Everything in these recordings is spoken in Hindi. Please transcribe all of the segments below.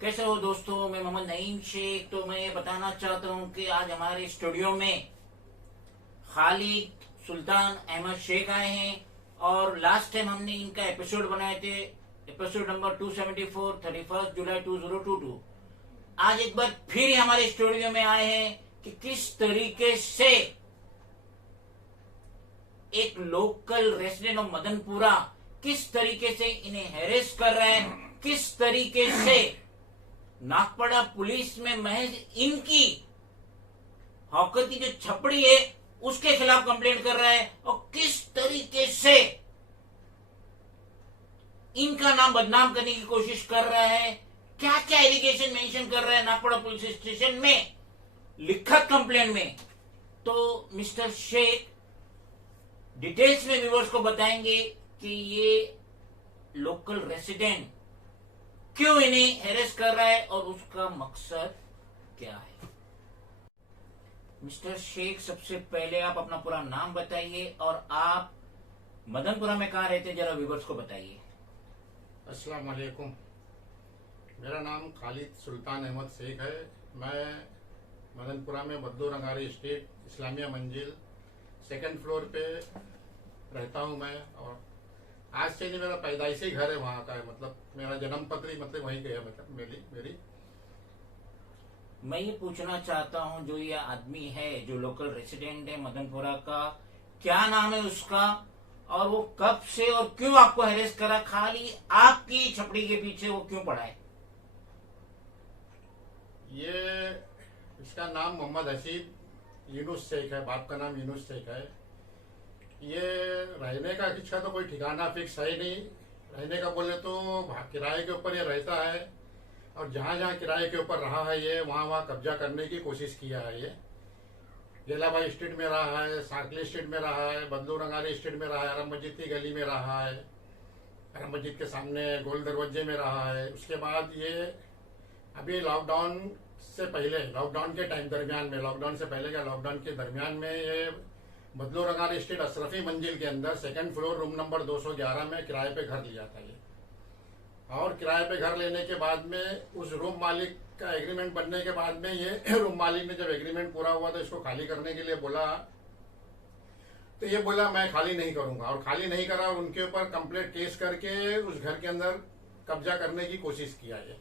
कैसे हो दोस्तों, मैं मोहम्मद नईम शेख। तो मैं ये बताना चाहता हूँ कि आज हमारे स्टूडियो में खालिद सुल्तान अहमद शेख आए हैं और लास्ट टाइम हमने इनका एपिसोड बनाए थे, एपिसोड नंबर 274, 31 जुलाई 2022। आज एक बार फिर हमारे स्टूडियो में आए हैं कि किस तरीके से एक लोकल रेसिडेंट ऑफ मदनपुरा किस तरीके से इन्हें हैरेस कर रहा है, किस तरीके से नागपड़ा पुलिस में महज इनकी हौकती जो छपड़ी है उसके खिलाफ कंप्लेंट कर रहा है और किस तरीके से इनका नाम बदनाम करने की कोशिश कर रहा है, क्या क्या एलिगेशन मेंशन कर रहा है नागपड़ा पुलिस स्टेशन में लिखत कंप्लेंट में। तो मिस्टर शेख डिटेल्स में व्यूअर्स को बताएंगे कि ये लोकल रेसिडेंट क्यों इन्हें हैरेस कर रहा है और उसका मकसद क्या है। मिस्टर शेख, सबसे पहले आप अपना पूरा नाम बताइए और आप मदनपुरा में कहाँ रहते, जरा व्यूअर्स को बताइए। अस्सलाम वालेकुम। मेरा नाम खालिद सुल्तान अहमद शेख है। मैं मदनपुरा में बद्दू रंगारी स्ट्रीट इस्लामिया मंजिल 2nd फ्लोर पे रहता हूँ मैं। और आज से नहीं, मेरा पैदाइशी घर है वहाँ का है, मतलब मेरा जन्म पत्री मतलब वहीं गया, मतलब मेरी मैं ये पूछना चाहता हूँ, जो ये आदमी है जो लोकल रेसिडेंट है मदनपुरा का, क्या नाम है उसका और वो कब से और क्यों आपको हैरेस करा, खाली आपकी छपड़ी के पीछे वो क्यों पड़ा है। ये इसका नाम मोहम्मद हसीब यूनुस शेख है, बाप का नाम यूनुस शेख है। ये रहने का इसका तो कोई ठिकाना फिक्स है नहीं। रहने का बोले तो किराए के ऊपर ये रहता है और जहाँ जहाँ किराए के ऊपर रहा है ये वहाँ कब्जा करने की कोशिश किया है। ये गेलाबाई स्ट्रीट में रहा है, साकली स्ट्रीट में रहा है, बदलू रंगारी स्ट्रीट में रहा है, अरब मस्जिद की गली में रहा है, अरब मस्जिद के सामने गोल दरवाजे में रहा है। उसके बाद ये अभी लॉकडाउन से पहले, लॉकडाउन के टाइम दरमियान में, लॉकडाउन से पहले का लॉकडाउन के दरमियान में ये बदलू रंगारी स्ट्रीट अशरफी मंजिल के अंदर 2nd फ्लोर रूम नंबर 211 में किराए पे घर लिया था ये। और किराए पे घर लेने के बाद में उस रूम मालिक का एग्रीमेंट बनने के बाद में ये रूम मालिक ने जब एग्रीमेंट पूरा हुआ तो इसको खाली करने के लिए बोला, तो ये बोला मैं खाली नहीं करूंगा, और खाली नहीं करा और उनके ऊपर कंप्लेंट केस करके उस घर के अंदर कब्जा करने की कोशिश किया ये।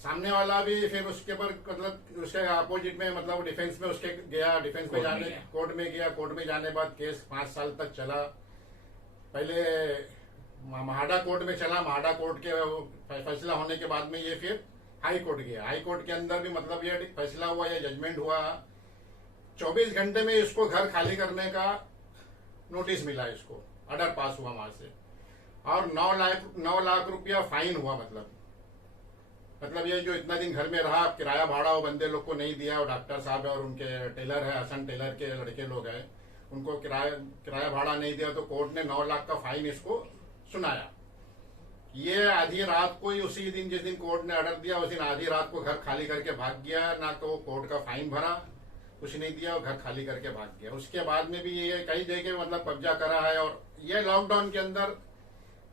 सामने वाला भी फिर उसके पर मतलब उसके अपोजिट में मतलब डिफेंस में उसके गया, डिफेंस में जाने कोर्ट में गया। कोर्ट में जाने बाद केस 5 साल तक चला। पहले महाडा कोर्ट में चला, महाडा कोर्ट के फैसला होने के बाद में ये फिर हाई कोर्ट गया। हाई कोर्ट के अंदर भी मतलब ये फैसला हुआ, ये जजमेंट हुआ। 24 घंटे में इसको घर खाली करने का नोटिस मिला, इसको ऑर्डर पास हुआ वहां से, और 9 लाख रुपया फाइन हुआ। मतलब ये जो इतना दिन घर में रहा, किराया भाड़ा वो बंदे लोग को नहीं दिया, और डॉक्टर साहब है और उनके टेलर है, हसन टेलर के लड़के लोग हैं, उनको किराया भाड़ा नहीं दिया तो कोर्ट ने 9 लाख का फाइन इसको सुनाया। ये आधी रात को ही, उसी दिन जिस दिन कोर्ट ने ऑर्डर दिया उस दिन आधी रात को घर खाली करके भाग गया। ना तो कोर्ट का फाइन भरा, कुछ नहीं दिया और घर खाली करके भाग गया। उसके बाद में भी ये कई जगह मतलब कब्जा करा है। और ये लॉकडाउन के अंदर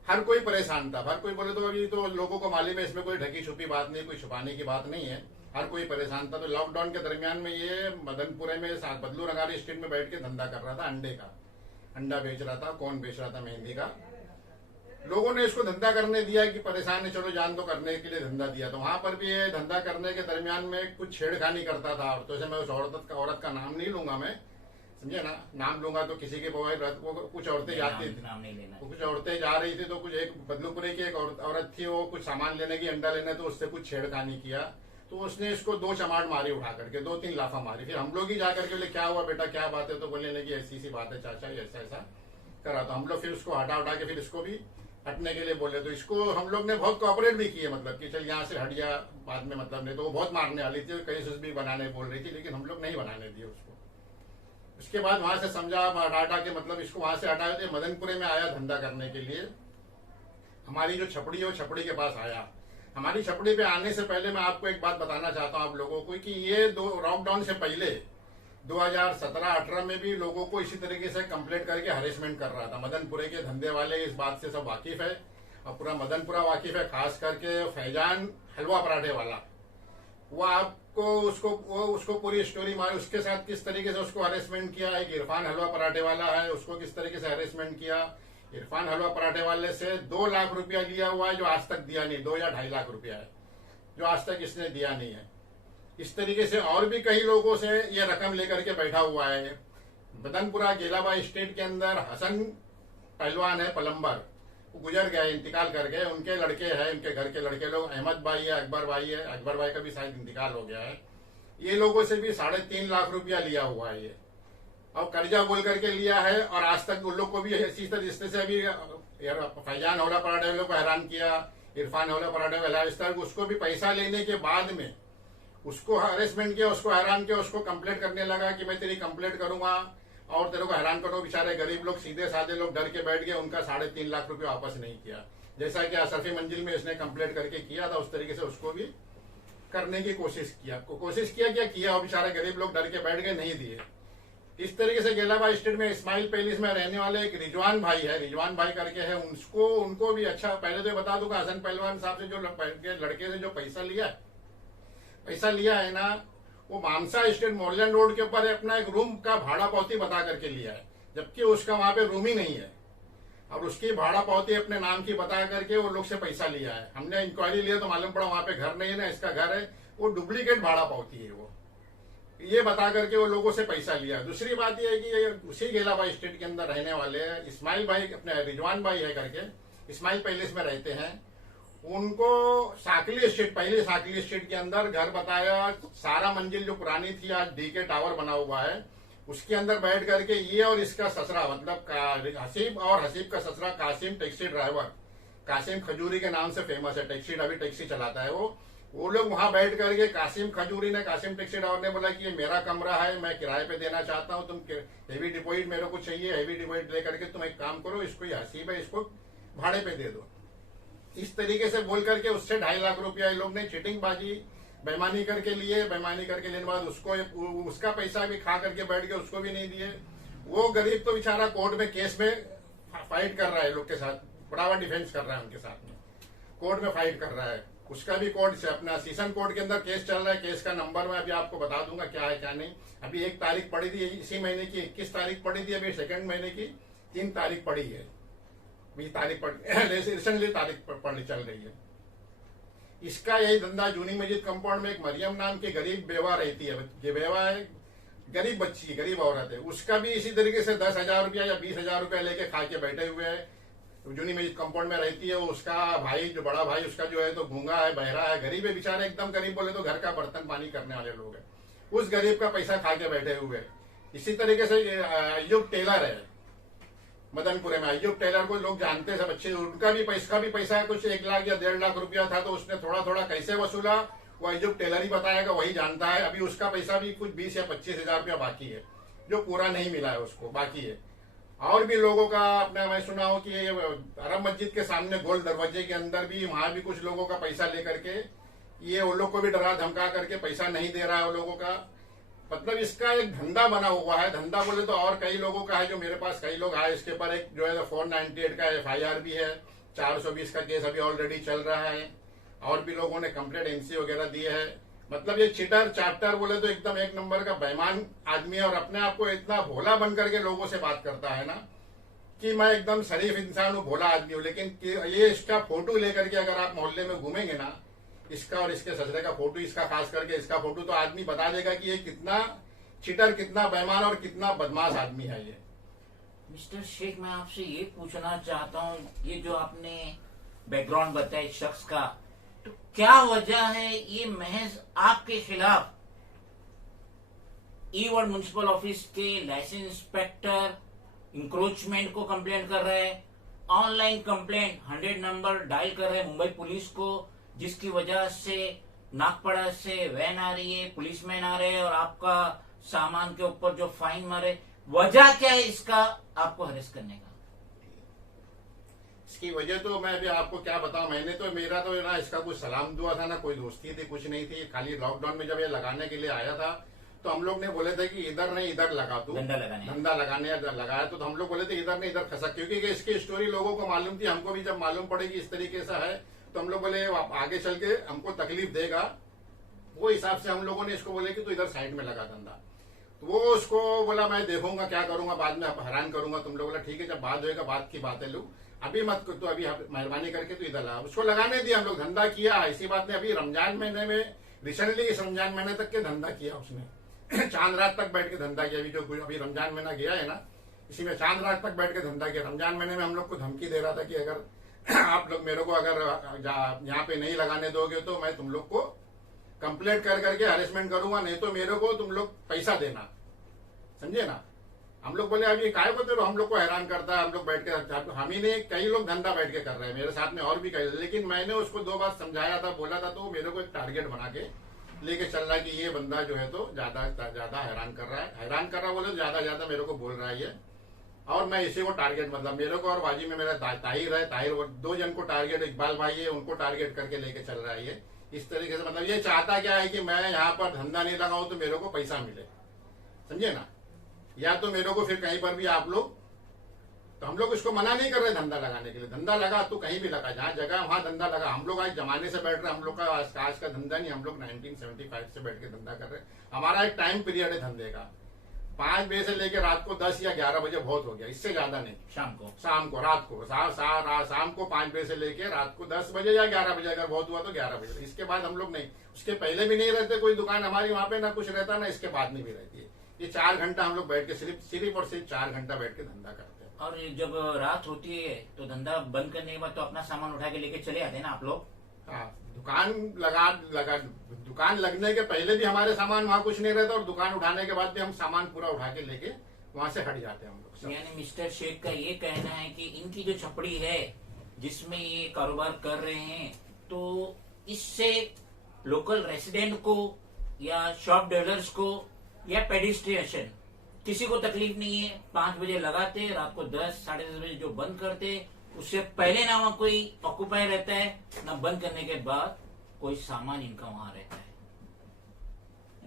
हर कोई परेशान था। हर कोई बोले तो अभी तो लोगों को मालूम है, इसमें कोई ढकी छुपी बात नहीं, कोई छुपाने की बात नहीं है। हर कोई परेशान था। तो लॉकडाउन के दरमियान में ये मदनपुरे में बदलू रंगारी स्ट्रीट में बैठ के धंधा कर रहा था, अंडे का। अंडा बेच रहा था, कौन बेच रहा था, मेहंदी का। लोगों ने इसको धंधा करने दिया कि परेशान है, चलो जान दो, करने के लिए धंधा दिया। तो वहां पर भी ये धंधा करने के दरमियान में कुछ छेड़खानी करता था। और तो मैं उस औरत का नाम नहीं लूंगा, मैं समझे ना, नाम लूंगा तो किसी के वो कुछ औरतें जाती थी, कुछ औरतें जा रही थी, तो कुछ एक बदलूपुरे की एक औरत थी, वो कुछ सामान लेने की, अंडा लेने, तो उससे कुछ छेड़खानी किया। तो उसने इसको 2 चमाट मारी उठा करके, 2-3 लाफा मारी। फिर हम लोग ही जाकर के बोले क्या हुआ बेटा, क्या बात है, तो बोलने लगी ऐसी सी बात है चाचा, ऐसा ऐसा करा। तो हम लोग फिर उसको हटा के फिर इसको भी हटने के लिए बोले। तो इसको हम लोग ने बहुत कोऑपरेट भी किए, मतलब कि चल यहाँ से हट जा बाद में, मतलब नहीं तो वो बहुत मारने वाली थी, कई सुस भी बनाने बोल रही थी, लेकिन हम लोग नहीं बनाने दिए उसको। उसके बाद वहां से समझा हटा के मतलब इसको वहां से हटाया तो मदनपुरे में आया धंधा करने के लिए। हमारी जो छपड़ी है वो छपड़ी के पास आया। हमारी छपड़ी पे आने से पहले मैं आपको एक बात बताना चाहता हूँ आप लोगों को कि ये लॉकडाउन से पहले 2017-18 में भी लोगों को इसी तरीके से कंप्लेंट करके हरेसमेंट कर रहा था। मदनपुरे के धंधे वाले इस बात से सब वाकिफ है और पूरा मदनपुरा वाकिफ है, खास करके फैजान हलवा पराठे वाला। वो आपको उसको पूरी स्टोरी मारी, उसके साथ किस तरीके से उसको हरेसमेंट किया। एक इरफान हलवा पराठे वाला है, उसको किस तरीके से हरेसमेंट किया। इरफान हलवा पराठे वाले से 2 लाख रुपया लिया हुआ है, जो आज तक दिया नहीं। 2 या 2.5 लाख रुपया है जो आज तक इसने दिया नहीं है। इस तरीके से और भी कई लोगों से ये रकम लेकर के बैठा हुआ है। मदनपुरा गेलाबा स्टेट के अंदर हसन पहलवान है प्लम्बर, वो गुजर गए, इंतकाल कर गए। उनके लड़के हैं, उनके घर के लड़के लोग, अहमद भाई है, अकबर भाई है। अकबर भाई का भी शायद इंतकाल हो गया है। ये लोगों से भी 3.5 लाख रुपया लिया हुआ है ये, और कर्जा बोल करके लिया है। और आज तक उन लोग को भी इसी तरीके से अभी फैजान हौला पराठे वालों को हैरान किया, इरफान हौला पराठे वाला इस तरह उसको भी पैसा लेने के बाद में उसको हरेसमेंट किया, उसको हैरान किया, उसको कंप्लेंट करने लगा कि मैं तेरी कंप्लेंट करूंगा और तेरे को हैरान करूंगा। बेचारे गरीब लोग, सीधे साधे लोग डर के बैठ गए, उनका 3.5 लाख रुपया वापस नहीं किया। जैसा कि अशरफी मंजिल में इसने कंप्लेंट करके किया था, उस तरीके से उसको भी करने की कोशिश किया और बेचारे गरीब लोग डर के बैठ गए, नहीं दिए। इस तरीके से गेलाबा स्टेट में इस्माइल पैलेस में रहने वाले एक रिजवान भाई है, रिजवान भाई करके है, उनको भी अच्छा पहले तो बता दूंगा, हसन पहलवान साहब से जो लड़के से जो पैसा लिया है ना, वो मामसा स्टेट मोरलैंड रोड के ऊपर अपना एक रूम का भाड़ा पावती बता करके लिया है, जबकि उसका वहां पे रूम ही नहीं है। और उसकी भाड़ा पावती अपने नाम की बता करके वो लोग से पैसा लिया है। हमने इंक्वायरी लिया तो मालूम पड़ा वहां पे घर नहीं है ना, इसका घर है, वो डुप्लीकेट भाड़ा पावती है। वो ये बता करके वो लोगों से पैसा लिया। दूसरी बात यह है कि ये उसी गेलाबा स्टेट के अंदर रहने वाले हैं इस्माइल भाई, अपने रिजवान भाई है करके, इस्माइल पैलेस में रहते हैं। उनको साकली स्ट्रीट, पहले साकली स्ट्रीट के अंदर घर बताया, सारा मंजिल जो पुरानी थी आज डीके टावर बना हुआ है, उसके अंदर बैठ करके ये और इसका ससरा, मतलब हसीब और हसीब का ससरा कासिम, टैक्सी ड्राइवर कासिम खजूरी के नाम से फेमस है, अभी टैक्सी चलाता है वो लोग वहां बैठ करके कासिम टैक्सी ड्राइवर ने बोला कि ये मेरा कमरा है, मैं किराए पे देना चाहता हूँ, तुम हेवी डिपॉजिट मेरे को चाहिए, हेवी डिपॉजिट लेकर के तुम एक काम करो, इसको ये हसीब है, इसको भाड़े पे दे दो। इस तरीके से बोल करके उससे 2.5 लाख रुपया ये लोग ने चीटिंग बाजी बेईमानी करके लिए। बेईमानी करके लेने बाद उसका पैसा भी खा करके बैठ गए, उसको भी नहीं दिए। वो गरीब तो बेचारा कोर्ट में केस में फाइट कर रहा है, लोग के साथ बड़ा डिफेंस कर रहा है, उनके साथ में कोर्ट में फाइट कर रहा है। उसका भी कोर्ट से अपना सीशन कोर्ट के अंदर केस चल रहा है। केस का नंबर मैं अभी आपको बता दूंगा क्या है क्या नहीं। अभी 1 तारीख पड़ी थी इसी महीने की, 21 तारीख पड़ी थी, अभी 2 महीने की 3 तारीख पड़ी है, 20 तारीख रिसेंटली तारीख पढ़नी चल रही है। इसका यही धंधा जूनी मस्जिद कंपाउंड में एक मरियम नाम की गरीब बेवा रहती है, ये बेवा है, गरीब बच्ची, गरीब औरत है, उसका भी इसी तरीके से 10,000 रुपया या 20,000 रुपया लेके खा के बैठे हुए है। जूनी मस्जिद कंपाउंड में रहती है। उसका भाई, जो बड़ा भाई उसका जो है तो गूंगा है, बहरा है, गरीब है बेचारा, एकदम गरीब बोले तो घर का बर्तन पानी करने वाले लोग हैं। उस गरीब का पैसा खा के बैठे हुए। इसी तरीके से अय्यूब टेलर है मदनपुरे में, अय्यूब टेलर को लोग जानते हैं सब अच्छे, उनका भी पैसा कुछ 1 लाख या 1.5 लाख रुपया था, तो उसने थोड़ा थोड़ा कैसे वसूला वो अय्यूब टेलर ही बताएगा, वही जानता है। अभी उसका पैसा भी कुछ 20 या 25,000 रुपया बाकी है, जो पूरा नहीं मिला है उसको, बाकी है। और भी लोगों का अपना मैं सुना हूं कि ये अरब मस्जिद के सामने गोल दरवाजे के अंदर भी, वहां भी कुछ लोगों का पैसा लेकर के ये उन लोग को भी डरा धमका करके पैसा नहीं दे रहा है उन लोगों का। मतलब इसका एक धंधा बना हुआ है। धंधा बोले तो और कई लोगों का है, जो मेरे पास कई लोग आए, इसके ऊपर एक जो है 498 का FIR भी है, 420 का केस अभी ऑलरेडी चल रहा है, और भी लोगों ने कंप्लेंट MC वगैरह दिए है। मतलब ये चिटर चाप्टर बोले तो एकदम 1 नंबर का बेईमान आदमी है, और अपने आप को इतना भोला बन करके लोगों से बात करता है ना कि मैं एकदम शरीफ इंसान हूँ, भोला आदमी हूँ। लेकिन ये इसका फोटो लेकर के अगर आप मोहल्ले में घूमेंगे ना, इसका और इसके ससुरे का फोटो, इसका खास करके इसका फोटो, तो आदमी बता देगा कि ये कितना चिटर, कितना बेईमान और कितना बदमाश आदमी है ये। मिस्टर शेख, मैं आपसे ये पूछना चाहता हूँ, ये जो आपने बैकग्राउंड बताया इस शख्स का, तो क्या वजह है ये महज आपके खिलाफ ईवर्ड म्युनिसिपल ऑफिस के लाइसेंस इंस्पेक्टर इंक्रोचमेंट को कंप्लेंट कर रहे हैं, ऑनलाइन कंप्लेंट 100 नंबर डायल कर रहे हैं मुंबई पुलिस को, जिसकी वजह से नागपड़ा से वैन आ रही है, पुलिसमैन आ रहे हैं और आपका सामान के ऊपर जो फाइन मारे, वजह क्या है इसका आपको हरेस करने का? इसकी वजह तो मैं अभी आपको क्या बताऊं, मैंने तो मेरा तो ना इसका कुछ सलाम दुआ था ना कोई दोस्ती थी, कुछ नहीं थी। खाली लॉकडाउन में जब ये लगाने के लिए आया था तो हम लोग ने बोले थे कि इधर नहीं इधर लगा तू, धंधा लगाने। धंधा लगाने लगाया तो हम लोग बोले थे इधर नहीं इधर खसक, क्योंकि इसकी स्टोरी लोगों को मालूम थी, हमको भी जब मालूम पड़ेगी इस तरीके से है तो हम लोग बोले आगे चल के हमको तकलीफ देगा, वो हिसाब से हम लोगों ने इसको बोले कि तू इधर साइड में लगा धंधा। तो वो उसको बोला मैं देखूंगा क्या करूंगा, बाद में हैरान करूंगा तुम लोग। बोला ठीक है जब बात होएगा बात की बात है, लू अभी मत कर, तो अभी मेहरबानी करके तो इधर ला। उसको लगाने दिया, हम लोग धंधा किया। इसी बात ने अभी रमजान महीने में रिसेंटली इस रमजान महीने तक के धंधा किया उसने चांद रात तक बैठ के धंधा किया। अभी जो अभी रमजान महीना गया है ना, इसी में चांद रात तक बैठ के धंधा किया। रमजान महीने में हम लोग को धमकी दे रहा था कि अगर आप लोग मेरे को अगर यहाँ पे नहीं लगाने दोगे तो मैं तुम लोग को कंप्लेंट कर करके हरेसमेंट करूंगा, नहीं तो मेरे को तुम लोग पैसा देना, समझे ना। हम लोग बोले अभी काय को तेरे हम लोग को हैरान करता है, हम लोग बैठ के हम ही नहीं कई लोग धंधा बैठ के कर रहे हैं, मेरे साथ में और भी कई। लेकिन मैंने उसको 2 बार समझाया था, बोला था, तो मेरे को एक टारगेट बना के लेके चल रहा है कि ये बंदा जो है तो ज्यादा हैरान कर रहा है। हैरान कर रहा बोले तो ज्यादा मेरे को बोल रहा है ये, और मैं इसी को टारगेट मतलब मेरे को और बाजी में मेरा ताहिर है, ताहिर 2 जन को टारगेट, इकबाल भाई है उनको टारगेट करके लेके चल रहा है ये। इस तरीके से मतलब ये चाहता क्या है कि मैं यहाँ पर धंधा नहीं लगाऊं तो मेरे को पैसा मिले, समझे ना। या तो मेरे को फिर कहीं पर भी आप लोग, तो हम लोग इसको मना नहीं कर रहे धंधा लगाने के लिए, धंधा लगा तू कहीं भी लगा, जहाँ जगह वहां धंधा लगा। हम लोग आज जमाने से बैठ रहे, हम लोग का आज का धंधा नहीं, हम लोग 1975 से बैठ के धंधा कर रहे हैं। हमारा एक टाइम पीरियड है धंधे का, 5 बजे से लेकर रात को 10 या 11 बजे बहुत हो गया, इससे ज्यादा नहीं। शाम को रात को शाम को 5 बजे से लेकर रात को 10 बजे या 11 बजे, अगर बहुत हुआ तो 11 बजे। इसके बाद हम लोग नहीं, उसके पहले भी नहीं रहते कोई दुकान हमारी वहां पे, ना कुछ रहता ना इसके बाद में भी रहती है। ये 4 घंटा हम लोग बैठ के सिर्फ और सिर्फ 4 घंटा बैठ के धंधा करते हैं। और जब रात होती है तो धंधा बंद करने के बाद तो अपना सामान उठा के लेके चले आते हैं ना आप लोग? हाँ, दुकान लगने के पहले भी हमारे सामान वहाँ कुछ नहीं रहता, और दुकान उठाने के बाद भी हम सामान पूरा उठा के लेके वहाँ से हट जाते हैं हम लोग। यानी मिस्टर शेख का ये कहना है कि इनकी जो छपड़ी है जिसमें ये कारोबार कर रहे हैं, तो इससे लोकल रेसिडेंट को या शॉप डीलर्स को या पेडिस्ट्रियन किसी को तकलीफ नहीं है। 5 बजे लगाते, रात को 10 साढ़े 10 बजे जो बंद करते, उससे पहले ना वहां कोई ऑक्यूपाई रहता है, ना बंद करने के बाद कोई सामान इनका वहां रहता है।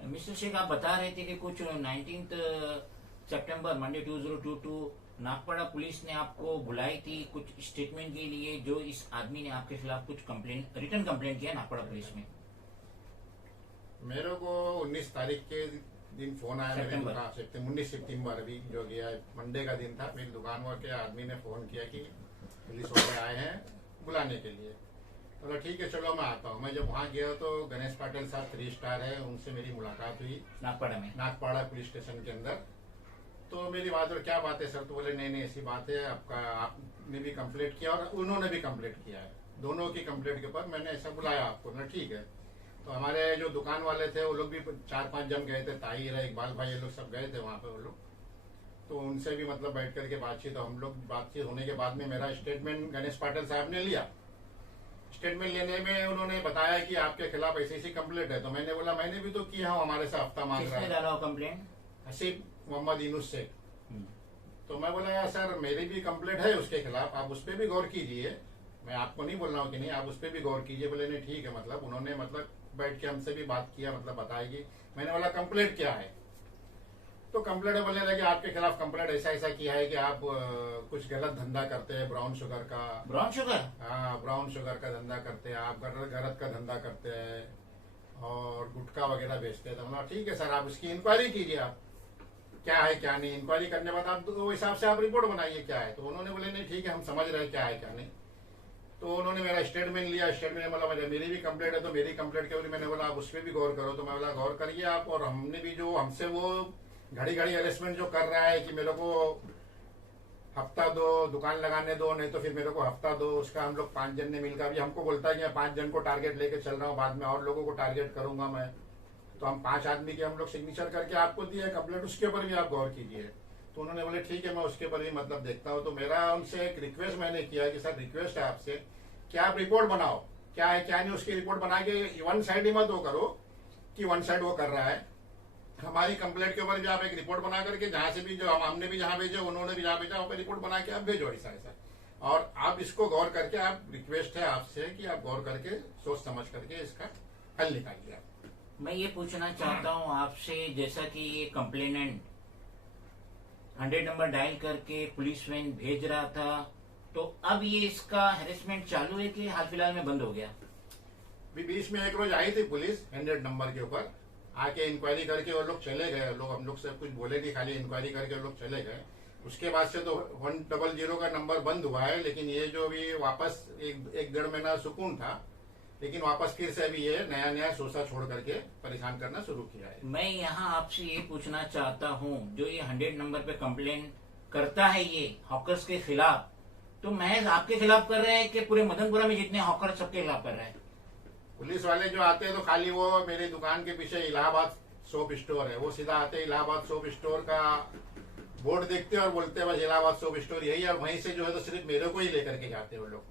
मिस्टर शेख आप बता रहे थे कि कुछ 19 सितंबर मंडे 2022 नागपाड़ा पुलिस ने आपको बुलाई थी कुछ स्टेटमेंट के लिए, जो इस आदमी ने आपके खिलाफ कुछ रिटर्न कंप्लेंट किया नागपाड़ा पुलिस में। मेरे को 19 तारीख के दिन फोन आया मेरी दुकान से, 19 सितंबर अभी जो गया मंडे का दिन था, मेरी दुकान के आदमी ने फोन किया कि पुलिस वाले आए हैं बुलाने के लिए। तो ठीक है चलो मैं आता हूँ। मैं जब वहाँ गया तो गणेश पाटिल साहब 3 स्टार है, उनसे मेरी मुलाकात हुई नागपाड़ा पुलिस स्टेशन के अंदर। तो मेरी बात और क्या बात है सर, तो बोले नहीं ऐसी बात है, आपने भी कंप्लेंट किया और उन्होंने भी कंप्लेंट किया है, दोनों की कंप्लेंट के ऊपर मैंने ऐसा बुलाया आपको ना। ठीक है, तो हमारे जो दुकान वाले थे वो लोग भी 4-5 जन गए थे, ताहिर है, इकबाल भाई, ये लोग सब गए थे वहाँ पे वो लोग। तो उनसे भी मतलब बैठ करके बातचीत, तो हम लोग बातचीत होने के बाद में मेरा स्टेटमेंट गणेश पाटिल साहब ने लिया। स्टेटमेंट लेने में उन्होंने बताया कि आपके खिलाफ ऐसी कंप्लेंट है। तो मैंने बोला मैंने भी तो किया हूँ, हमारे से हफ्ता मांग रहा है कंप्लेंट हसीब मोहम्मद यूनुस शेख। तो मैं बोला यार सर मेरी भी कंप्लेंट है उसके खिलाफ, आप उस पर भी गौर कीजिए, मैं आपको नहीं बोल रहा हूँ कि नहीं, आप उस पर भी गौर कीजिए। बोले नहीं ठीक है, मतलब उन्होंने मतलब बैठ के हमसे भी बात किया, मतलब बताएगी। मैंने बोला कंप्लेंट क्या है, तो कंप्लेंट बोलने लगे आपके खिलाफ कंप्लेंट ऐसा किया है कि आप कुछ गलत धंधा करते हैं, ब्राउन शुगर का। Brown sugar? हाँ, ब्राउन शुगर का धंधा करते हैं आप, गलत का धंधा करते हैं और गुटखा वगैरह बेचते हैं। तो बोला ठीक है सर, आप इसकी इंक्वायरी कीजिए, आप क्या है क्या नहीं, इंक्वायरी करने के बाद आप तो हिसाब से आप रिपोर्ट बनाइए क्या है। तो उन्होंने बोले नहीं ठीक है हम समझ रहे हैं क्या है क्या नहीं। तो उन्होंने मेरा स्टेटमेंट लिया, स्टेटमेंट में बोला मेरी भी कंप्लेंट है, तो मेरी कंप्लेंट के ऊपर मैंने बोला आप उस पर भी गौर करो। तो मैं बोला गौर करिए आप, और हमने भी जो हमसे वो घड़ी हरेसमेंट जो कर रहा है कि मेरे को हफ्ता दो, दुकान लगाने दो, नहीं तो फिर मेरे को हफ्ता दो, उसका हम लोग 5 जन ने मिलकर अभी हमको बोलता है कि मैं 5 जन को टारगेट लेके चल रहा हूँ, बाद में और लोगों को टारगेट करूंगा मैं। तो हम 5 आदमी के हम लोग सिग्नेचर करके आपको दिए कंप्लेंट, उसके ऊपर भी आप गौर कीजिए। तो उन्होंने बोले ठीक है मैं उसके ऊपर भी मतलब देखता हूँ। तो मेरा उनसे एक रिक्वेस्ट मैंने किया कि सर रिक्वेस्ट है आपसे कि आप रिपोर्ट बनाओ क्या है क्या नहीं, उसकी रिपोर्ट बना के वन साइड ही मत वो करो कि वन साइड वो कर रहा है, हमारी कंप्लेंट के ऊपर भी आप एक रिपोर्ट बना करके जहां से भी जो हमने भी जहां भेजे उन्होंने भी जहां भेजा वहां पर रिपोर्ट बना के आप भेजो ऐसा ऐसा। और आप इसको गौर करके, आप रिक्वेस्ट है आपसे कि आप गौर करके सोच समझ करके इसका हल निकालिए आप। मैं ये पूछना चाहता हूँ आपसे, जैसा कि ये कंप्लेनेंट 100 नंबर डायल करके पुलिस वैन भेज रहा था, तो अब ये इसका हेरेसमेंट चालू है कि हाल फिलहाल में बंद हो गया? भी बीच में एक रोज आई थी पुलिस 100 नंबर के ऊपर, आके इंक्वायरी करके वो लोग चले गए। लोग हम लोग से कुछ बोले नहीं, खाली इंक्वायरी करके वो लोग चले गए। उसके बाद से तो 100 का नंबर बंद हुआ है। लेकिन ये जो भी वापस एक 1.5 महीना सुकून था, लेकिन वापस फिर से अभी ये नया नया सोसा छोड़ करके परेशान करना शुरू किया है। मैं यहाँ आपसे ये पूछना चाहता हूँ, जो ये 100 नंबर पे कंप्लेन करता है ये हॉकर्स के खिलाफ, तो महज आपके खिलाफ कर रहे हैं कि पूरे मदनपुरा में जितने हॉकर सबके खिलाफ कर रहे हैं? पुलिस वाले जो आते हैं तो खाली वो मेरी दुकान के पीछे इलाहाबाद सोप स्टोर है, वो सीधा आते इलाहाबाद सोप स्टोर का बोर्ड देखते हैं और बोलते हैं बस इलाहाबाद सोप स्टोर यही है। और वहीं से जो है तो सिर्फ मेरे को ही लेकर के जाते हैं वो लोग,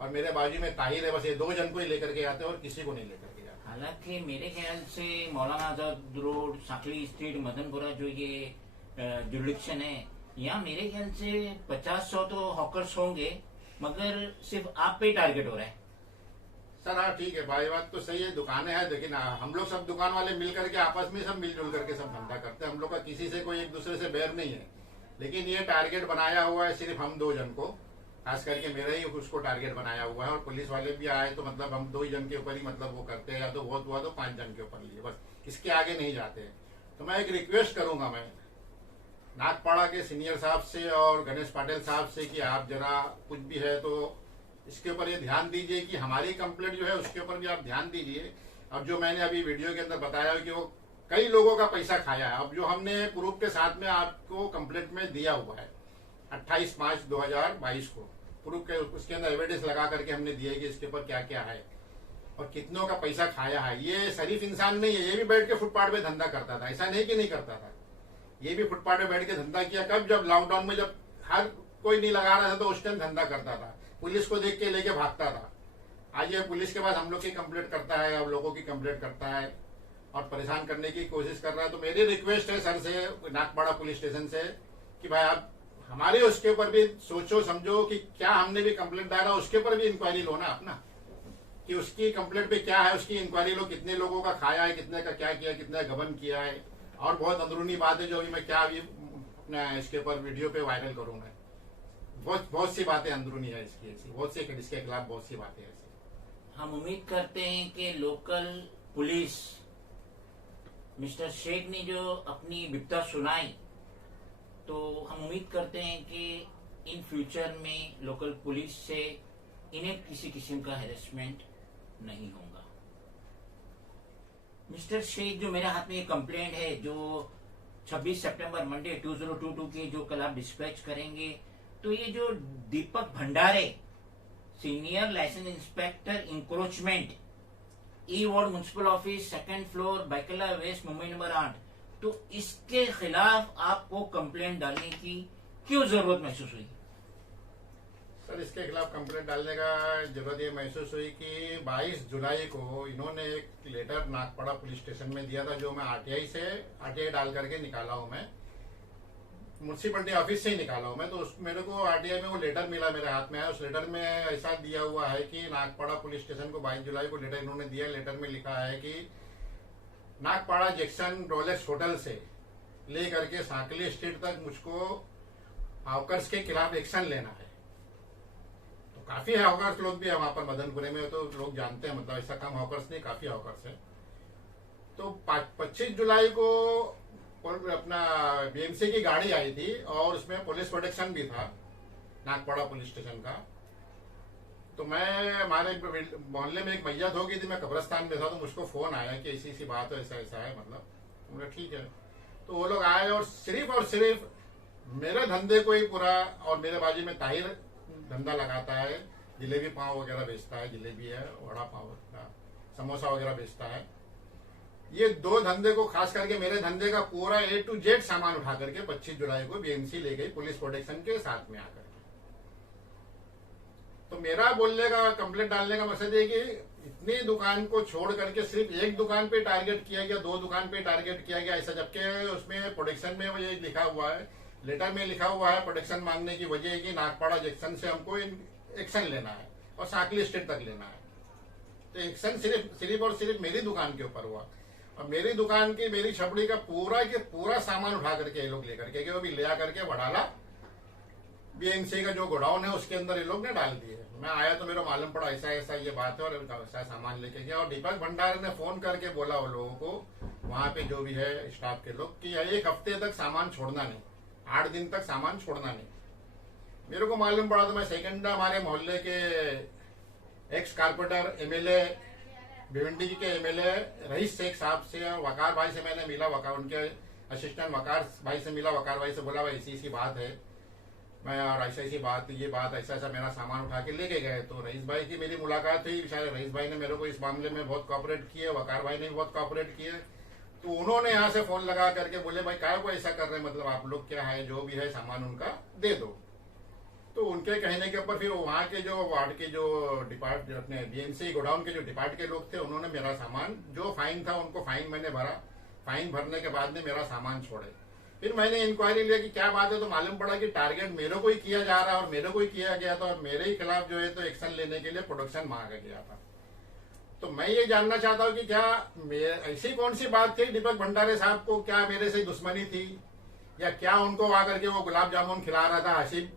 और मेरे बाजू में ताहिर है, बस ये 2 जन को ही लेकर के जाते हैं और किसी को नहीं लेकर के जाते। हालांकि मेरे ख्याल से मौलाना आजाद रोड, साकली स्ट्रीट, मदनपुरा जो ये जुरिडिक्शन है, यहाँ मेरे ख्याल से 50-100 तो हॉकर्स होंगे, मगर सिर्फ आप पे टारगेट हो रहा है। सर हाँ ठीक है भाई, बात तो सही है, दुकानें हैं, लेकिन हम लोग सब दुकान वाले मिल करके आपस में सब मिलजुल करके सब धंधा करते हैं। हम लोग का किसी से कोई एक दूसरे से बैर नहीं है। लेकिन ये टारगेट बनाया हुआ है सिर्फ हम 2 जन को, खास करके मेरा ही उसको टारगेट बनाया हुआ है। और पुलिस वाले भी आए तो मतलब हम 2 ही जन के ऊपर ही मतलब वो करते हैं, या तो बहुत हुआ तो 5 जन के ऊपर लिए, बस इसके आगे नहीं जाते हैं। तो मैं एक रिक्वेस्ट करूंगा मैं नागपाड़ा के सीनियर साहब से और गणेश पाटिल साहब से कि आप जरा कुछ भी है तो इसके ऊपर ये ध्यान दीजिए कि हमारी कंप्लेंट जो है उसके ऊपर भी आप ध्यान दीजिए। अब जो मैंने अभी वीडियो के अंदर बताया कि वो कई लोगों का पैसा खाया है। अब जो हमने प्रूफ के साथ में आपको कंप्लेंट में दिया हुआ है 28 मार्च 2022 को, प्रूफ के उसके अंदर एविडेंस लगा करके हमने दिया कि इसके ऊपर क्या क्या है और कितनों का पैसा खाया है। ये शरीफ इंसान नहीं है, ये भी बैठ के फुटपाथ पे धंधा करता था, ऐसा नहीं कि नहीं करता था। ये भी फुटपाथ पे बैठ के धंधा किया। कब? जब लॉकडाउन में जब हर कोई नहीं लगा रहा था तो उस टाइम धंधा करता था, पुलिस को देख के लेके भागता था। आज ये पुलिस के पास हम लोग की कंप्लेंट करता है, अब लोगों की कंप्लेंट करता है और परेशान करने की कोशिश कर रहा है। तो मेरी रिक्वेस्ट है सर से, नागपाड़ा पुलिस स्टेशन से, कि भाई आप हमारे उसके ऊपर भी सोचो समझो कि क्या हमने भी कंप्लेंट डाला, उसके ऊपर भी इंक्वायरी लो ना अपना, कि उसकी कंप्लेंट पे क्या है, उसकी इंक्वायरी लो, कितने लोगों का खाया है, कितने का क्या किया, कितना गबन किया है। और बहुत अंदरूनी बात है जो अभी मैं क्या अभी अपना इसके ऊपर वीडियो पे वायरल करूंगा। बहुत सी बातें अंदरूनी है इसकी, ऐसी बहुत सी इसके खिलाफ बहुत सी बातें ऐसी। हम उम्मीद करते हैं कि लोकल पुलिस, मिस्टर शेख ने जो अपनी विपदा सुनाई, तो हम उम्मीद करते हैं कि इन फ्यूचर में लोकल पुलिस से इन्हें किसी किस्म का हैरेसमेंट नहीं होगा। मिस्टर शेख, जो मेरे हाथ में ये कंप्लेंट है जो 26 सितंबर मंडे 2022 के जो कल आप डिस्पैच करेंगे, तो ये जो Deepak Bhandare, senior license inspector encroachment, E ward municipal office, 2nd floor, Byculla west, Mumbai number 8, तो इसके खिलाफ आपको कंप्लेंट डालने की क्यों जरूरत महसूस हुई? सर इसके खिलाफ कंप्लेंट डालने का जरूरत ये महसूस हुई कि 22 जुलाई को इन्होंने एक लेटर नागपाड़ा पुलिस स्टेशन में दिया था, जो मैं आरटीआई डाल करके निकाला हूं। मैं म्युनिसिपलिटी ऑफिस से ही निकाला हूं मैं। तो मेरे को आरटीआई में वो लेटर मिला, मेरे हाथ में है। उस लेटर में ऐसा दिया हुआ है कि नागपाड़ा पुलिस स्टेशन को 22 जुलाई को लेटर इन्होंने दिया। लेटर में लिखा है कि नागपाड़ा जंक्शन रोलेक्स होटल से ले करके साकली स्ट्रीट तक मुझको हॉकर्स के खिलाफ एक्शन लेना है। तो काफी हॉकर्स लोग भी है वहां पर मदनपुरे में, तो लोग जानते हैं, मतलब ऐसा कम हॉकर्स नहीं, काफी हॉकर्स है। तो 25 जुलाई को अपना बीएमसी की गाड़ी आई थी और उसमें पुलिस प्रोटेक्शन भी था नागपाड़ा पुलिस स्टेशन का। तो मैं हमारे मोहल्ले में एक मैयत हो गई थी, मैं कब्रस्तान में था, तो मुझको फोन आया कि ऐसी सी बात है, ऐसा ऐसा है, मतलब मुझे ठीक है। तो वो लोग आए और सिर्फ मेरे धंधे को ही पूरा, और मेरे बाजू में ताहिर धंधा लगाता है, जलेबी पाव वगैरह बेचता है, जलेबी है, वड़ा पाव, समोसा वगैरह बेचता है। ये 2 धंधे को, खास करके मेरे धंधे का पूरा A to Z सामान उठा करके 25 जुलाई को बीएमसी ले गई पुलिस प्रोटेक्शन के साथ में आकर। तो मेरा बोलने का, कंप्लेंट डालने का मकसद है कि इतनी दुकान को छोड़ करके सिर्फ एक दुकान पे टारगेट किया गया, 2 दुकान पे टारगेट किया गया ऐसा, जबकि उसमें प्रोडक्शन में वो ये लिखा हुआ है, लेटर में लिखा हुआ है प्रोडक्शन मांगने की वजह है कि नागपाड़ा जंक्शन से हमको एक्शन लेना है और साकली स्टेट तक लेना है। तो एक्शन सिर्फ और सिर्फ मेरी दुकान के ऊपर हुआ और मेरी दुकान की, मेरी छपड़ी का पूरा के पूरा सामान उठा करके ये लोग लेकर के वो भी ले करके वडाला बीएमसी का जो गोडाउन है उसके अंदर ये लोग ने डाल दिए। मैं आया तो मेरा मालूम पड़ा ऐसा ऐसा ये बात है और ऐसा सामान लेके गया। और दीपक भंडारी ने फोन करके बोला वो लोगों को, वहां पे जो भी है स्टाफ के लोग, कि 1 हफ्ते तक सामान छोड़ना नहीं, 8 दिन तक सामान छोड़ना नहीं। मेरे को मालूम पड़ा तो मैं सेकंड हमारे मोहल्ले के एक्स कारपोरेटर एमएलए भिवंडी के एमएलए रईस शेख साहब से, वकार भाई से मैंने मिला, वकार उनके असिस्टेंट वकार भाई से मिला। वकार भाई से बोला भाई ऐसी बात है, मैं और ऐसी बात, ये बात ऐसा ऐसा मेरा सामान उठा के लेके गए। तो रईस भाई की मेरी मुलाकात हुई, बेचारे रईस भाई ने मेरे को इस मामले में बहुत कोऑपरेट किए, वकार भाई ने भी बहुत कोऑपरेट किए। तो उन्होंने यहाँ से फोन लगा करके बोले भाई काय को ऐसा कर रहे हैं, मतलब आप लोग क्या है, जो भी है सामान उनका दे दो। तो उनके कहने के ऊपर फिर वहाँ के जो वार्ड के जो डिपार्ट अपने बीएमसी गोडाउन के जो डिपार्ट के लोग थे, उन्होंने मेरा सामान, जो फाइन था उनको फाइन मैंने भरा, फाइन भरने के बाद में मेरा सामान छोड़े। फिर मैंने इंक्वायरी लिया कि क्या बात है, तो मालूम पड़ा कि टारगेट मेरे को ही किया जा रहा है और मेरे को ही किया गया था और मेरे ही खिलाफ जो है तो एक्शन लेने के लिए प्रोडक्शन मांगा गया था। तो मैं ये जानना चाहता हूँ कि क्या ऐसी कौन सी बात थी दीपक भंडारी साहब को, क्या मेरे से दुश्मनी थी या क्या उनको आकर के वो गुलाब जामुन खिला रहा था हसीब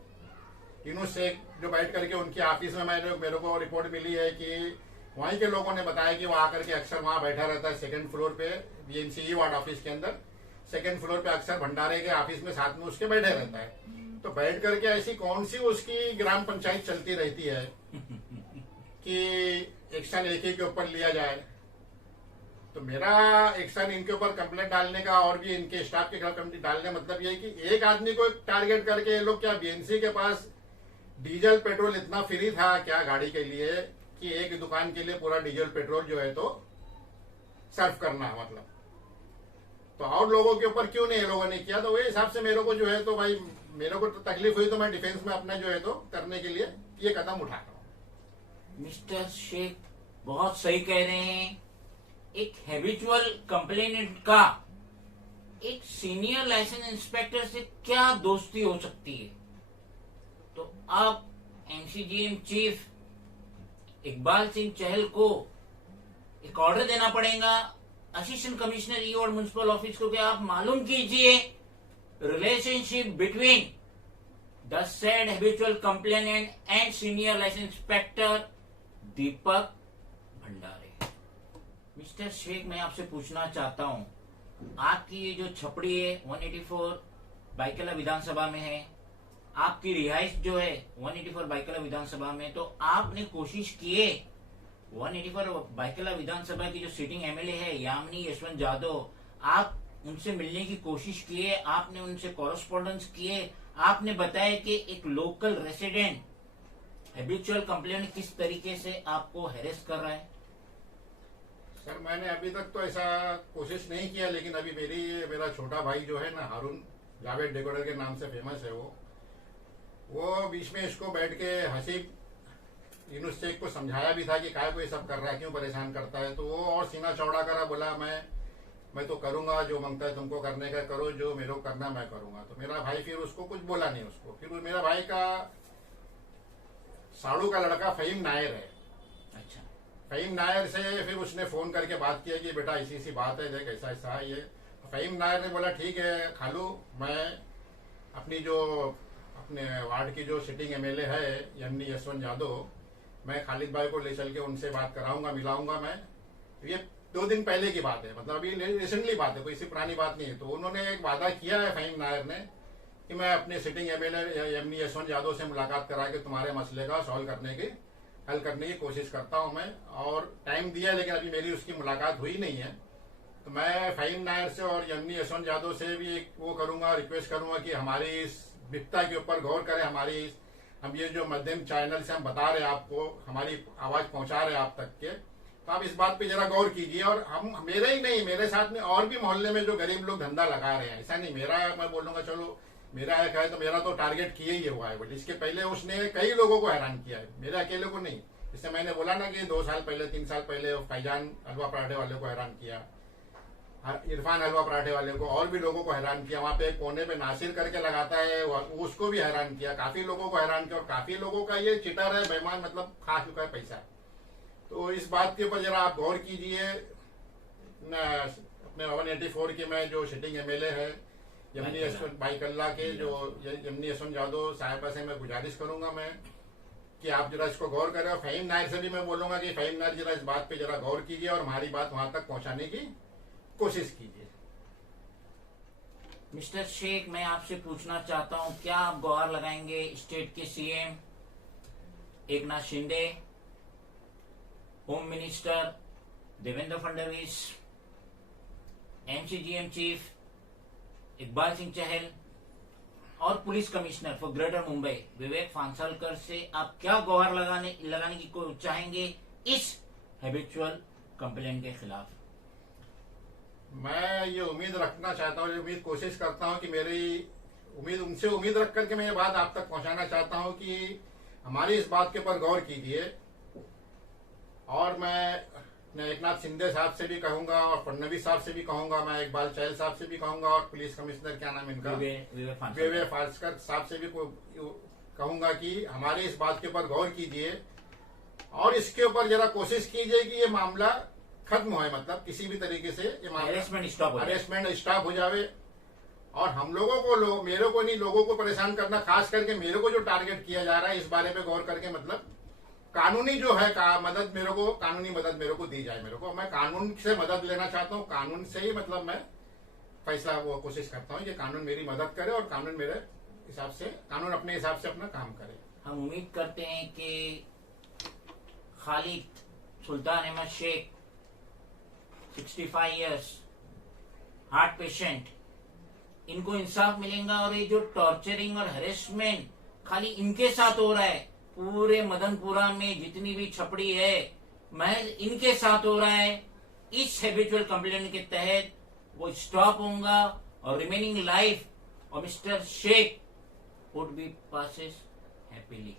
यूनुस शेख जो बैठ करके उनकी ऑफिस में, मेरे को रिपोर्ट मिली है कि वहीं के लोगों ने बताया कि वो आकर के अक्सर वहां बैठा रहता है 2nd फ्लोर पे बीएमसी वार्ड ऑफिस के अंदर, 2nd फ्लोर पे अक्सर भंडारे के ऑफिस में साथ में उसके बैठे रहता है। तो बैठ करके ऐसी कौन सी उसकी ग्राम पंचायत चलती रहती है कि एक्शन एक ही के ऊपर लिया जाए। तो मेरा एक्शन इनके ऊपर कंप्लेंट डालने का और भी इनके स्टाफ के खिलाफ कंप्लेंट डालने मतलब ये कि एक आदमी को टारगेट करके ये लोग, क्या बीएमसी के पास डीजल पेट्रोल इतना फ्री था क्या गाड़ी के लिए कि एक दुकान के लिए पूरा डीजल पेट्रोल जो है तो सर्व करना, मतलब तो और लोगों के ऊपर क्यों नहीं ये लोगों ने किया। तो वही हिसाब से मेरे को जो है तो भाई मेरे को तो तकलीफ हुई तो मैं डिफेंस में अपना जो है तो करने के लिए ये कदम उठा रहा हूँ। मिस्टर शेख बहुत सही कह रहे हैं। एक हैबिचुअल कंप्लेनेंट का एक सीनियर लाइसेंस इंस्पेक्टर से क्या दोस्ती हो सकती है। तो अब एमसीजीएम चीफ इकबाल सिंह चहल को एक ऑर्डर देना पड़ेगा असिस्टेंट कमिश्नर ई और म्युनिसिपल ऑफिस को कि आप मालूम कीजिए relationship between the said habitual complainant and senior license inspector Deepak Bhandari. Mister Sheikh, मैं आपसे पूछना चाहता हूं, आपकी ये जो छपड़ी है 184 बाइकला विधानसभा में है, आपकी रिहाइश जो है 184 बाइकला विधानसभा में, तो आपने कोशिश की है 184 बाइकला विधानसभा की जो सिटिंग एमएलए है यामिनी यशवंत जादव, आप उनसे मिलने की कोशिश की है, आपने उनसे कॉरेस्पॉन्डेंस किए, आपने बताया कि एक लोकल रेसिडेंट हैबिचुअल कंप्लेंट किस तरीके से आपको हैरेस कर रहा है। सर मैंने अभी तक तो ऐसा कोशिश नहीं किया, लेकिन अभी मेरा छोटा भाई जो है ना हारून, जावेद डेकोडर के नाम से फेमस है, वो बीच में इसको बैठ के हसीब यूनुस शेख को समझाया भी था कि काय को ये सब कर रहा है, क्यों परेशान करता है। तो वो और सीना चौड़ा करा, बोला मैं तो करूंगा, जो मांगता है तुमको करने का करो, जो मेरे को करना मैं करूंगा। तो मेरा भाई फिर उसको कुछ बोला नहीं उसको। फिर मेरा भाई का साड़ू का लड़का फहीम नायर है, अच्छा, फहीम नायर से फिर उसने फोन करके बात किया कि बेटा ऐसी ऐसी बात है, देख ऐसा ऐसा है ये। फहीम नायर ने बोला ठीक है खालू, मैं अपनी जो अपने वार्ड की जो सिटिंग एमएलए है यामिनी यशवंत यादव, मैं खालिद भाई को ले चल के उनसे बात कराऊंगा, मिलाऊंगा मैं। ये 2 दिन पहले की बात है, मतलब अभी रिसेंटली बात है, कोई सी पुरानी बात नहीं है। तो उन्होंने एक वादा किया है फहीम नायर ने कि मैं अपने सिटिंग एमएलए यामिनी यशवंत यादव से मुलाकात करा के तुम्हारे मसले का हल करने की कोशिश करता हूं मैं, और टाइम दिया, लेकिन अभी मेरी उसकी मुलाकात हुई नहीं है। तो मैं फहीम नायर से और यामिनी यशवंत यादव से भी एक वो करूंगा, रिक्वेस्ट करूंगा कि हमारी इस विपता के ऊपर गौर करें। हम ये जो मध्यम चैनल से हम बता रहे हैं आपको, हमारी आवाज पहुंचा रहे हैं आप तक के, तो आप इस बात पे जरा गौर कीजिए। और हम मेरे ही नहीं, मेरे साथ में और भी मोहल्ले में जो गरीब लोग धंधा लगा रहे हैं, ऐसा नहीं मेरा मैं बोलूंगा चलो मेरा एक है तो मेरा तो टारगेट किया ही हुआ है, बट इसके पहले उसने कई लोगों को हैरान किया है, मेरे अकेले को नहीं। इससे मैंने बोला ना कि 2 साल पहले 3 साल पहले फैजान हलवा पराठे वाले को हैरान किया, इरफान हलवा पराठे वाले को, और भी लोगों को हैरान किया। वहां पे एक कोने पे नासिर करके लगाता है, उसको भी हैरान किया, काफी लोगों को हैरान किया, और काफी लोगों का ये चिटर है, बेईमान, मतलब खा चुका है पैसा। तो इस बात के ऊपर जरा आप गौर कीजिए। अपने 184 के में जो सिटिंग एमएलए है यमनी यशवंत भाई कल्ला के, जो यमनी यशवंत यादव साहिबा से मैं गुजारिश करूंगा मैं कि आप जरा इसको गौर करें। और फहीम नायर से भी मैं बोलूंगा कि फहीम नायर जरा इस बात पे जरा गौर कीजिए और हमारी बात वहां तक पहुंचाने की कोशिश कीजिए। मिस्टर शेख, मैं आपसे पूछना चाहता हूं, क्या आप गुहार लगाएंगे स्टेट के CM Eknath Shinde, home minister Devendra Fadnavis, MCGM chief Iqbal Singh Chahal और police commissioner for Greater Mumbai Vivek Phansalkar से आप क्या गुहार लगाने की चाहेंगे इस हैबिचुअल कंप्लेंट के खिलाफ? मैं ये उम्मीद रखना चाहता हूँ, ये कोशिश करता हूँ कि मेरी उनसे उम्मीद रख करके मैं ये बात आप तक पहुंचाना चाहता हूँ कि हमारी इस बात के ऊपर गौर कीजिए। और मैं एकनाथ शिंदे साहब से भी कहूंगा और फडणवीस साहब से भी कहूंगा, मैं इकबाल चहल साहब से भी कहूंगा, और पुलिस कमिश्नर क्या नाम इनका विवेक फांसालकर साहब से भी कहूंगा कि हमारे इस बात के ऊपर गौर कीजिए और इसके ऊपर जरा कोशिश कीजिए कि ये मामला खत्म हो, मतलब किसी भी तरीके से ये मामला अरेस्टमेंट स्टॉप हो जावे। और हम लोगों को मेरे को नहीं, लोगों को परेशान करना, खास करके मेरे को जो टारगेट किया जा रहा है, इस बारे पे गौर करके मतलब कानूनी जो है मदद मेरे को, कानूनी मदद मेरे को दी जाए। मेरे को, मैं कानून से मदद लेना चाहता हूँ, कानून से ही मतलब मैं फैसला कोशिश करता हूँ कि कानून मेरी मदद करे और कानून मेरे हिसाब से, कानून अपने हिसाब से अपना काम करे। हम उम्मीद करते हैं कि Khalid Sultan Ahmed Sheikh 65 years heart patient, इनको इंसाफ मिलेगा और ये जो टॉर्चरिंग और हेरेसमेंट खाली इनके साथ हो रहा है, पूरे मदनपुरा में जितनी भी छपड़ी है महज इनके साथ हो रहा है, इस हैबिचुअल कंप्लेंट के तहत वो स्टॉप होगा और रिमेनिंग लाइफ और mister Sheikh would be passes happily.